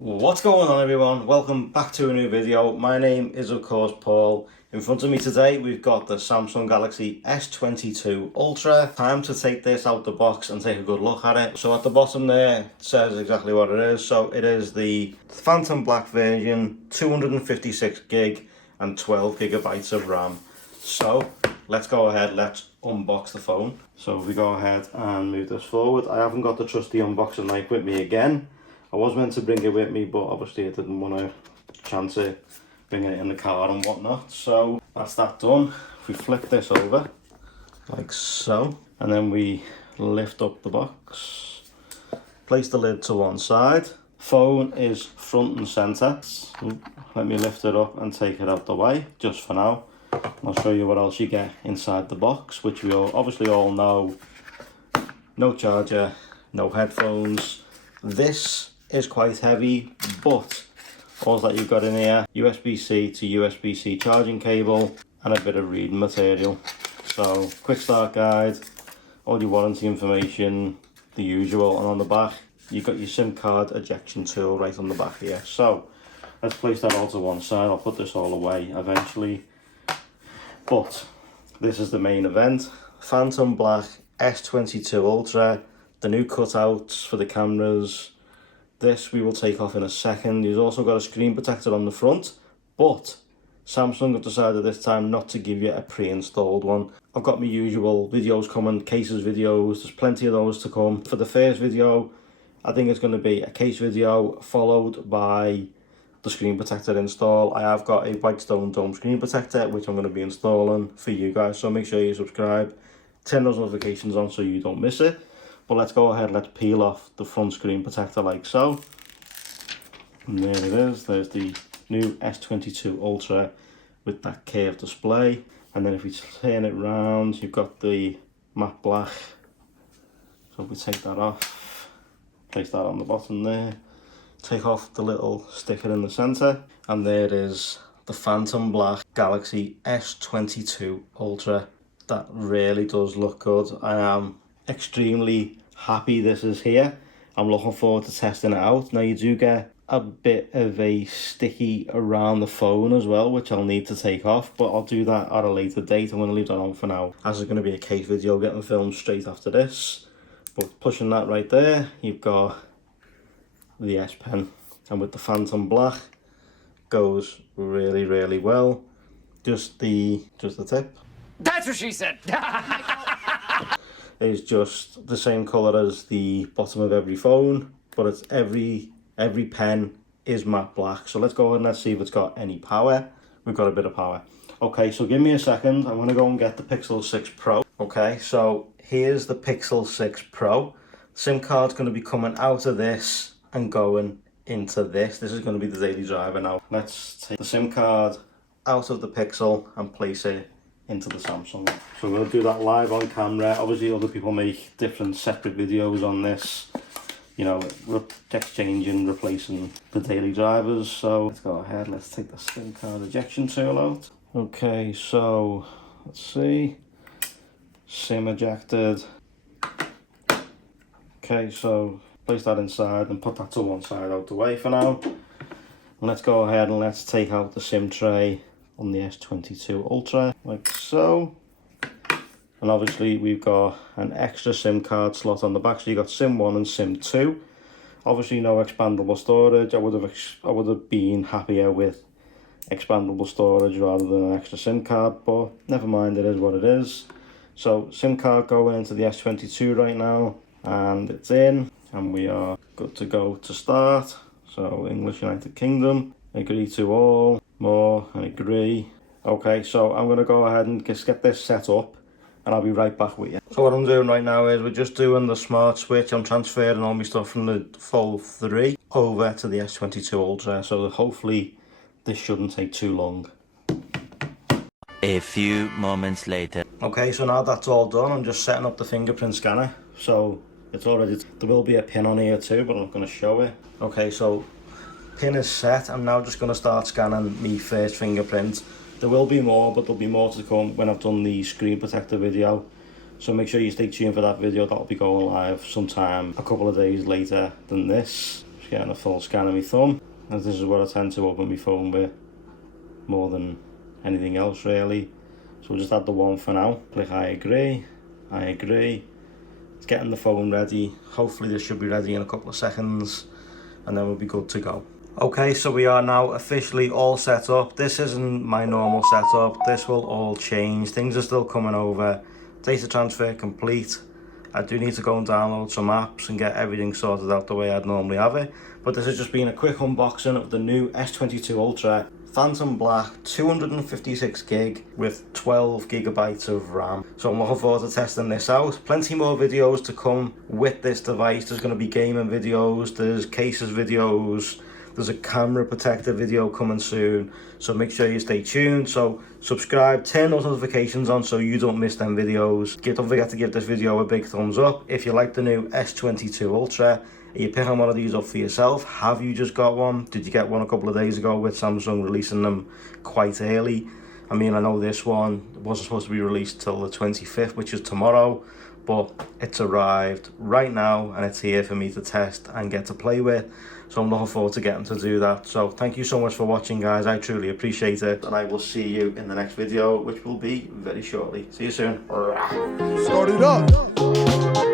What's going on, everyone? Welcome back to a new video. My name is of course Paul. In front of me today we've got the Samsung Galaxy S22 Ultra. Time to take this out the box and take a good look at it. So at the bottom there it says exactly what it is. So it is the Phantom Black version, 256 gig and 12 gigabytes of RAM. So let's go ahead, let's unbox the phone. So if we go ahead and move this forward, I haven't got the trusty unboxing knife with me again. I was meant to bring it with me, but obviously I didn't want to chance it, bringing it in the car and whatnot. So that's that done. If we flip this over, like so, and then we lift up the box, place the lid to one side. Phone is front and center. Let me lift it up and take it out the way, just for now. I'll show you what else you get inside the box, which we obviously all know. No charger, no headphones. This is quite heavy, but all that you've got in here, USB-C to USB-C charging cable and a bit of reading material. So quick start guide, all your warranty information, the usual, and on the back you've got your SIM card ejection tool right on the back here. So let's place that all to one side. I'll put this all away eventually, but this is the main event. Phantom Black S22 Ultra, the new cutouts for the cameras. This we will take off in a second. You've also got a screen protector on the front, but Samsung have decided this time not to give you a pre-installed one. I've got my usual videos coming, cases videos, there's plenty of those to come. For the first video, I think it's going to be a case video followed by the screen protector install. I have got a Whitestone Dome screen protector, which I'm going to be installing for you guys, so make sure you subscribe, turn those notifications on so you don't miss it. But let's go ahead, let's peel off the front screen protector like so. And there it is, there's the new S22 Ultra with that curved display. And then if we turn it round, you've got the matte black. So if we take that off, place that on the bottom there, take off the little sticker in the center, and there it is, the Phantom Black Galaxy S22 Ultra. That really does look good. I am extremely happy this is here. I'm looking forward to testing it out. Now you do get a bit of a sticky around the phone as well, which I'll need to take off, but I'll do that at a later date. I'm going to leave that on for now, as it's going to be a case video getting filmed straight after this. But pushing that right there, you've got the S Pen, and with the Phantom Black, goes really well. Just the tip. That's what she said. Is just the same color as the bottom of every phone, but it's every pen is matte black. So let's go ahead and let's see if it's got any power. We've got a bit of power. Okay, so give me a second. I'm gonna go and get the Pixel 6 Pro. Okay, so here's the Pixel 6 Pro. SIM card's gonna be coming out of this and going into this. This is gonna be the daily driver now. Let's take the SIM card out of the Pixel and place it into the Samsung. So we're going to do that live on camera. Obviously other people make different separate videos on this, you know, exchanging, replacing the daily drivers. So let's go ahead, let's take the SIM card ejection tool out. Okay, so let's see, SIM ejected. Okay, so place that inside and put that to one side out the way for now. And let's go ahead and let's take out the SIM tray on the S22 Ultra, like so. And obviously we've got an extra SIM card slot on the back, so you got SIM 1 and SIM 2. Obviously no expandable storage. I would have been happier with expandable storage rather than an extra SIM card, but never mind, it is what it is. So SIM card going into the S22 right now, and it's in, and we are good to go to start. So English United Kingdom, agree to all, more, and agree. Okay, so I'm going to go ahead and just get this set up, and I'll be right back with you. So what I'm doing right now is we're just doing the smart switch. I'm transferring all my stuff from the Fold 3 over to the S22 Ultra, so hopefully this shouldn't take too long. A few moments later. Okay, so now that's all done, I'm just setting up the fingerprint scanner. So it's already, there will be a pin on here too, but I'm not going to show it. Okay, so pin is set. I'm now just going to start scanning my first fingerprint. There will be more, but there'll be more to come when I've done the screen protector video. So make sure you stay tuned for that video. That'll be going live sometime a couple of days later than this. Just Just getting a full scan of my thumb, as this is what I tend to open my phone with more than anything else really. So we'll just add the one for now. Click I agree. It's getting the phone ready. Hopefully this should be ready in a couple of seconds and then we'll be good to go. Okay, so we are now officially all set up. This isn't my normal setup. This will all change. Things are still coming over. Data transfer complete. I do need to go and download some apps and get everything sorted out the way I'd normally have it. But this has just been a quick unboxing of the new S22 Ultra. Phantom Black, 256 gig with 12 gigabytes of RAM. So I'm looking forward to testing this out. Plenty more videos to come with this device. There's going to be gaming videos, there's cases videos, there's a camera protector video coming soon. So make sure you stay tuned. So subscribe, turn those notifications on so you don't miss them videos. Don't forget to give this video a big thumbs up. If you like the new S22 Ultra, are you picking one of these up for yourself? Have you just got one? Did you get one a couple of days ago with Samsung releasing them quite early? I mean, I know this one wasn't supposed to be released till the 25th, which is tomorrow, but it's arrived right now and it's here for me to test and get to play with. So I'm looking forward to getting to do that. So thank you so much for watching, guys. I truly appreciate it. And I will see you in the next video, which will be very shortly. See you soon. Start it up.